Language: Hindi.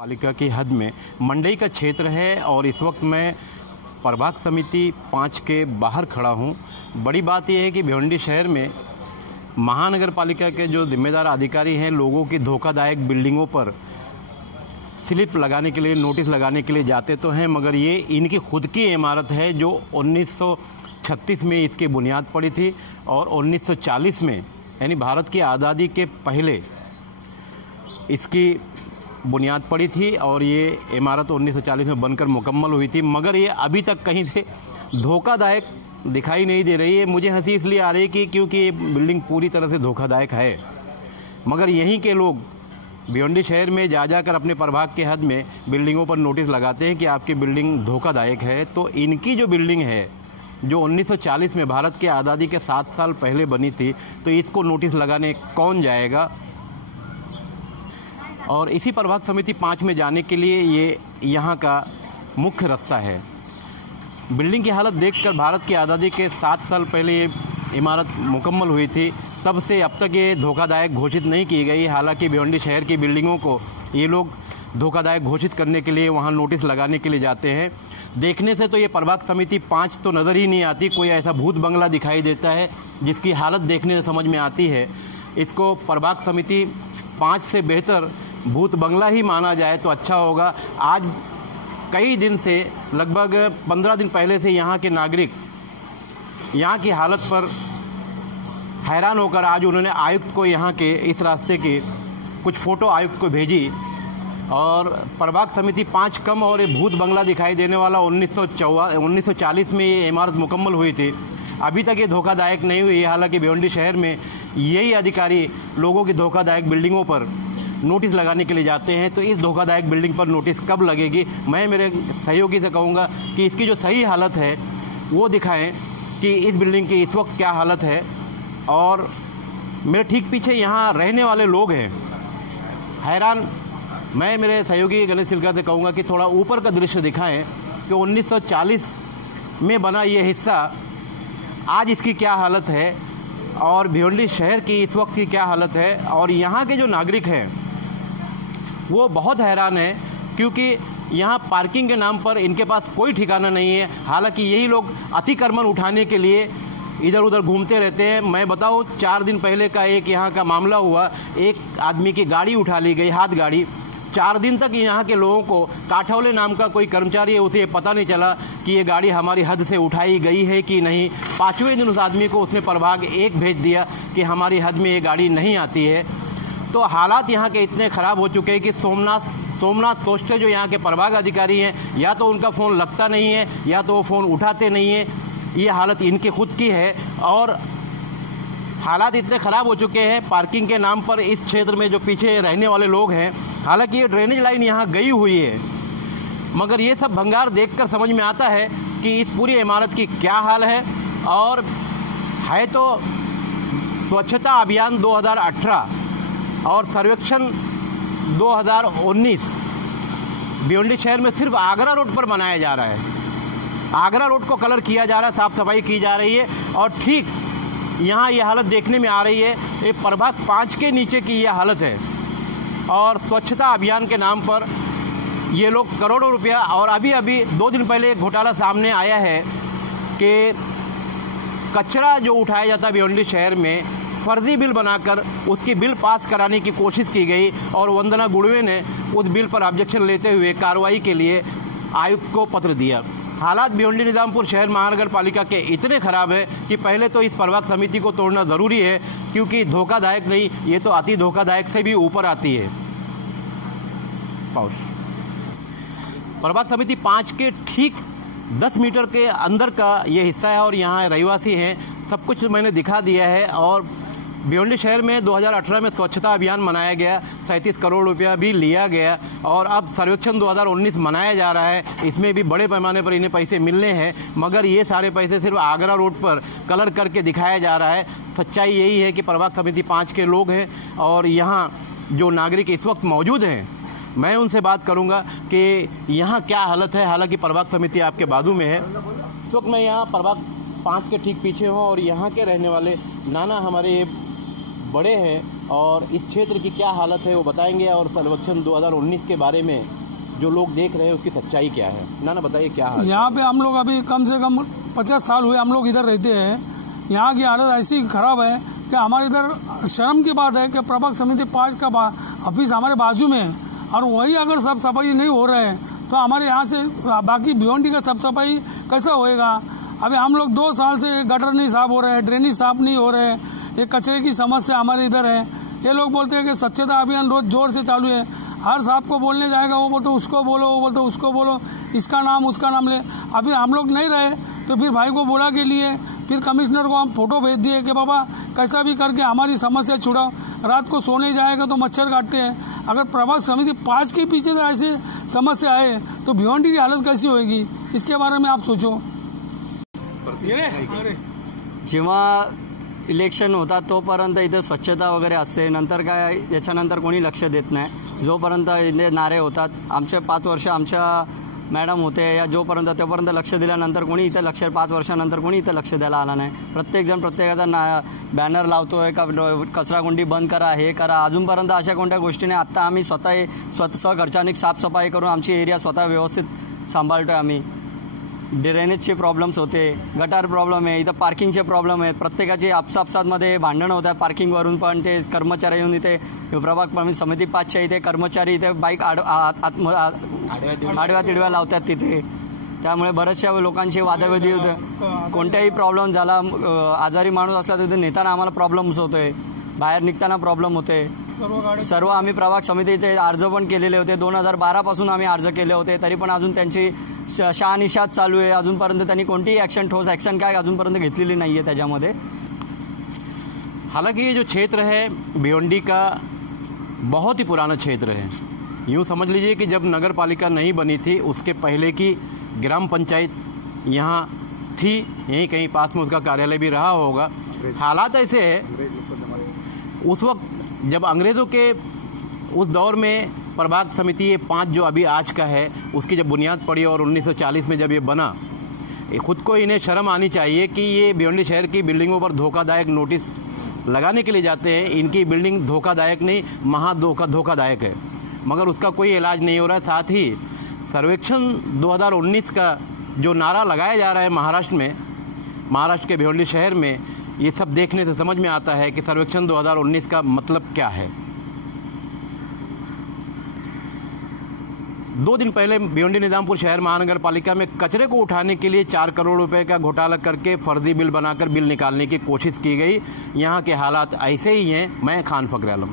पालिका की हद में मंडई का क्षेत्र है और इस वक्त मैं प्रभाग समिति 5 के बाहर खड़ा हूं। बड़ी बात यह है कि भिवंडी शहर में महानगर पालिका के जो जिम्मेदार अधिकारी हैं लोगों की धोखादायक बिल्डिंगों पर स्लिप लगाने के लिए, नोटिस लगाने के लिए जाते तो हैं, मगर ये इनकी खुद की इमारत है जो 1936 में इसकी बुनियाद पड़ी थी और 1940 में यानी भारत की आज़ादी के पहले इसकी बुनियाद पड़ी थी और ये इमारत 1940 में बनकर मुकम्मल हुई थी, मगर ये अभी तक कहीं से धोखादायक दिखाई नहीं दे रही है। मुझे हंसी इसलिए आ रही है कि क्योंकि ये बिल्डिंग पूरी तरह से धोखादायक है, मगर यहीं के लोग भिवंडी शहर में जा जाकर अपने प्रभाग के हद में बिल्डिंगों पर नोटिस लगाते हैं कि आपकी बिल्डिंग धोखादायक है। तो इनकी जो बिल्डिंग है जो 1940 में भारत की आज़ादी के 7 साल पहले बनी थी, तो इसको नोटिस लगाने कौन जाएगा। और इसी प्रभाग समिति 5 में जाने के लिए ये यहाँ का मुख्य रास्ता है। बिल्डिंग की हालत देखकर भारत की आज़ादी के 7 साल पहले ये इमारत मुकम्मल हुई थी, तब से अब तक ये धोखादायक घोषित नहीं की गई। हालांकि भिवंडी शहर की बिल्डिंगों को ये लोग धोखादायक घोषित करने के लिए वहाँ नोटिस लगाने के लिए जाते हैं। देखने से तो ये प्रभाग समिति 5 तो नज़र ही नहीं आती, कोई ऐसा भूत बंगला दिखाई देता है जिसकी हालत देखने से समझ में आती है। इसको प्रभाग समिति 5 से बेहतर भूत बंगला ही माना जाए तो अच्छा होगा। आज कई दिन से, लगभग 15 दिन पहले से यहाँ के नागरिक यहाँ की हालत पर हैरान होकर आज उन्होंने आयुक्त को यहाँ के इस रास्ते की कुछ फ़ोटो आयुक्त को भेजी और प्रभाग समिति 5 कम और ये भूत बंगला दिखाई देने वाला 1940 में ये इमारत मुकम्मल हुई थी, अभी तक ये धोखादायक नहीं हुई। हालांकि भिवंडी शहर में यही अधिकारी लोगों की धोखादायक बिल्डिंगों पर नोटिस लगाने के लिए जाते हैं, तो इस धोखादायक बिल्डिंग पर नोटिस कब लगेगी। मैं मेरे सहयोगी से कहूँगा कि इसकी जो सही हालत है वो दिखाएं कि इस बिल्डिंग की इस वक्त क्या हालत है। और मेरे ठीक पीछे यहाँ रहने वाले लोग हैं हैरान। मैं मेरे सहयोगी गणेश सिल्का से कहूँगा कि थोड़ा ऊपर का दृश्य दिखाएं कि 1940 में बना ये हिस्सा आज इसकी क्या हालत है और भिवंडी शहर की इस वक्त की क्या हालत है। और यहाँ के जो नागरिक हैं वो बहुत हैरान है, क्योंकि यहाँ पार्किंग के नाम पर इनके पास कोई ठिकाना नहीं है। हालांकि यही लोग अतिक्रमण उठाने के लिए इधर उधर घूमते रहते हैं। मैं बताऊँ, 4 दिन पहले का एक यहाँ का मामला हुआ, एक आदमी की गाड़ी उठा ली गई, हाथ गाड़ी। 4 दिन तक यहाँ के लोगों को, काठौले नाम का कोई कर्मचारी है, उसे पता नहीं चला कि ये गाड़ी हमारी हद से उठाई गई है कि नहीं। 5वें दिन उस आदमी को उसने प्रभाग 1 भेज दिया कि हमारी हद में ये गाड़ी नहीं आती है। तो हालात यहाँ के इतने ख़राब हो चुके हैं कि सोमनाथ सोचते जो यहाँ के प्रभाग अधिकारी हैं, या तो उनका फ़ोन लगता नहीं है या तो वो फ़ोन उठाते नहीं है। ये हालत इनकी खुद की है और हालात इतने ख़राब हो चुके हैं पार्किंग के नाम पर इस क्षेत्र में जो पीछे रहने वाले लोग हैं। हालांकि ये ड्रेनेज लाइन यहाँ गई हुई है, मगर ये सब भंगार देखकर समझ में आता है कि इस पूरी इमारत की क्या हाल है। और है तो स्वच्छता अभियान 2018 और सर्वेक्षण 2019 भिवंडी शहर में सिर्फ आगरा रोड पर बनाया जा रहा है। आगरा रोड को कलर किया जा रहा है, साफ सफाई की जा रही है और ठीक यहाँ ये हालत देखने में आ रही है। ये प्रभाग 5 के नीचे की ये हालत है और स्वच्छता अभियान के नाम पर ये लोग करोड़ों रुपया। और अभी 2 दिन पहले एक घोटाला सामने आया है कि कचरा जो उठाया जाता है भिवंडी शहर में, फर्जी बिल बनाकर उसकी बिल पास कराने की कोशिश की गई और वंदना गुड़वे ने उस बिल पर ऑब्जेक्शन लेते हुए कार्रवाई के लिए आयुक्त को पत्र दिया। हालात भिवंडी निजामपुर शहर महानगर पालिका के इतने ख़राब है कि पहले तो इस प्रभाग समिति को तोड़ना ज़रूरी है, क्योंकि धोखादायक नहीं, ये तो अति धोखादायक से भी ऊपर आती है। प्रभाग समिति 5 के ठीक 10 मीटर के अंदर का ये हिस्सा है और यहाँ रहवासी हैं। सब कुछ मैंने दिखा दिया है। और भिवंडी शहर में 2018 में स्वच्छता अभियान मनाया गया, 37 करोड़ रुपया भी लिया गया और अब सर्वेक्षण 2019 मनाया जा रहा है। इसमें भी बड़े पैमाने पर इन्हें पैसे मिलने हैं, मगर ये सारे पैसे सिर्फ आगरा रोड पर कलर करके दिखाया जा रहा है। सच्चाई यही है कि प्रभाग समिति 5 के लोग हैं और यहाँ जो नागरिक इस वक्त मौजूद हैं, मैं उनसे बात करूँगा कि यहाँ क्या हालत है। हालांकि प्रभाग समिति आपके बाजू में है। इस वक्त मैं यहाँ प्रभाग 5 के ठीक पीछे हूँ और यहाँ के रहने वाले नाना हमारे बड़े हैं और इस क्षेत्र की क्या हालत है वो बताएंगे, और सर्वेक्षण 2019 के बारे में जो लोग देख रहे हैं उसकी सच्चाई क्या है। ना बताइए क्या हाल। यहाँ पे हम लोग अभी कम से कम 50 साल हुए हम लोग इधर रहते हैं। यहाँ की हालत ऐसी खराब है कि हमारे इधर शर्म की बात है कि प्रभाग समिति 5 का ऑफिस हमारे बाजू में है, और वही अगर साफ सफाई नहीं हो रहा है तो हमारे यहाँ से बाकी भिवंडी का साफ सफाई कैसा होएगा। अभी हम लोग 2 साल से गटर नहीं साफ हो रहे हैं, ड्रेनेज साफ नहीं हो रहे हैं, ये कचरे की समस्या हमारे इधर है। ये लोग बोलते हैं कि स्वच्छता अभियान रोज जोर से चालू है, हर साहब को बोलने जाएगा वो बोलते उसको बोलो, वो बोलते उसको बोलो, इसका नाम उसका नाम ले। अभी हम लोग नहीं रहे तो फिर भाई को बोला के लिए फिर कमिश्नर को हम फोटो भेज दिए कि बाबा कैसा भी करके हमारी समस्या छुड़ाओ। रात को सोने जाएगा तो मच्छर काटते हैं। अगर प्रभाग समिति 5 के पीछे से ऐसी समस्या है तो भिवंडी की हालत कैसी होगी, इसके बारे में आप सोचो। जेव्हा इलेक्शन होतात तोपर्यंत इथे स्वच्छता वगैरे असते, नंतर काय याच्यानंतर कोणी लक्ष देत नाही। जोपर्यंत इथे नारे होतात, आमचे 5 वर्ष आमच्या मॅडम होते या जोपर्यंत तोपर्यंत लक्ष दिल्यानंतर कोणी इथे 5 वर्षानंतर कोणी इथे लक्ष द्यायला आला नाही। प्रत्येकजण प्रत्येकाचा बॅनर लावतोय का कचराकुंडी बंद करा, हे करा, अजूनपर्यंत अशा कोणत्या गोष्टी नाही। आत्ता आम्ही स्वतः घरच्यांनी साफसफाई करून आमची एरिया स्वतः व्यवस्थित सांभाळतोय आम्ही। ड्रेनेजचे प्रॉब्लेम्स होते, गटार प्रॉब्लेम आहे, इथं पार्किंगचे प्रॉब्लेम आहेत, प्रत्येकाची आपसापसातमध्ये भांडणं होतात पार्किंगवरून। पण ते कर्मचारी येऊन इथे प्रभाग समिती 5च्या इथे कर्मचारी इथे बाईक आडव्या तिडव्या लावतात तिथे, त्यामुळे बऱ्याचशा लोकांची वादावादी होतं। कोणत्याही प्रॉब्लेम झाला, आजारी माणूस असला तर तिथे नेताना आम्हाला प्रॉब्लेम्स होतोय, बाहेर निघताना प्रॉब्लेम होते। सर्व आम्ही प्रभाग समितीचे अर्ज पण केलेले होते, 2012 पासून आम्ही अर्ज केले होते, तरी पण अजून त्यांची शहानिशा चालू आहे। अजूनपर्यंत त्यांनी कोणतीही ठोस ॲक्शन काय अजूनपर्यंत घेतलेली नाही आहे त्याच्यामध्ये। हालांकि ये जो क्षेत्र है भिवंडी का बहुत ही पुराना क्षेत्र है। यूँ समझ लीजिए कि जब नगर पालिका नहीं बनी थी उसके पहले की ग्राम पंचायत यहाँ थी, यहीं कहीं पास में उसका कार्यालय भी रहा होगा। हालात ऐसे है, उस वक्त जब अंग्रेज़ों के उस दौर में प्रभाग समिति ये 5 जो अभी आज का है उसकी जब बुनियाद पड़ी और 1940 में जब ये बना, खुद को इन्हें शर्म आनी चाहिए कि ये भिवंडी शहर की बिल्डिंगों पर धोखादायक नोटिस लगाने के लिए जाते हैं। इनकी बिल्डिंग धोखादायक नहीं, धोखादायक है, मगर उसका कोई इलाज नहीं हो रहा है। साथ ही सर्वेक्षण 2019 का जो नारा लगाया जा रहा है महाराष्ट्र के भिवंडी शहर में, ये सब देखने से समझ में आता है कि सर्वेक्षण 2019 का मतलब क्या है। 2 दिन पहले भिवंडी निजामपुर शहर महानगर पालिका में कचरे को उठाने के लिए 4 करोड़ रुपए का घोटाला करके फर्जी बिल बनाकर बिल निकालने की कोशिश की गई। यहाँ के हालात ऐसे ही हैं। मैं खान फखर आलम।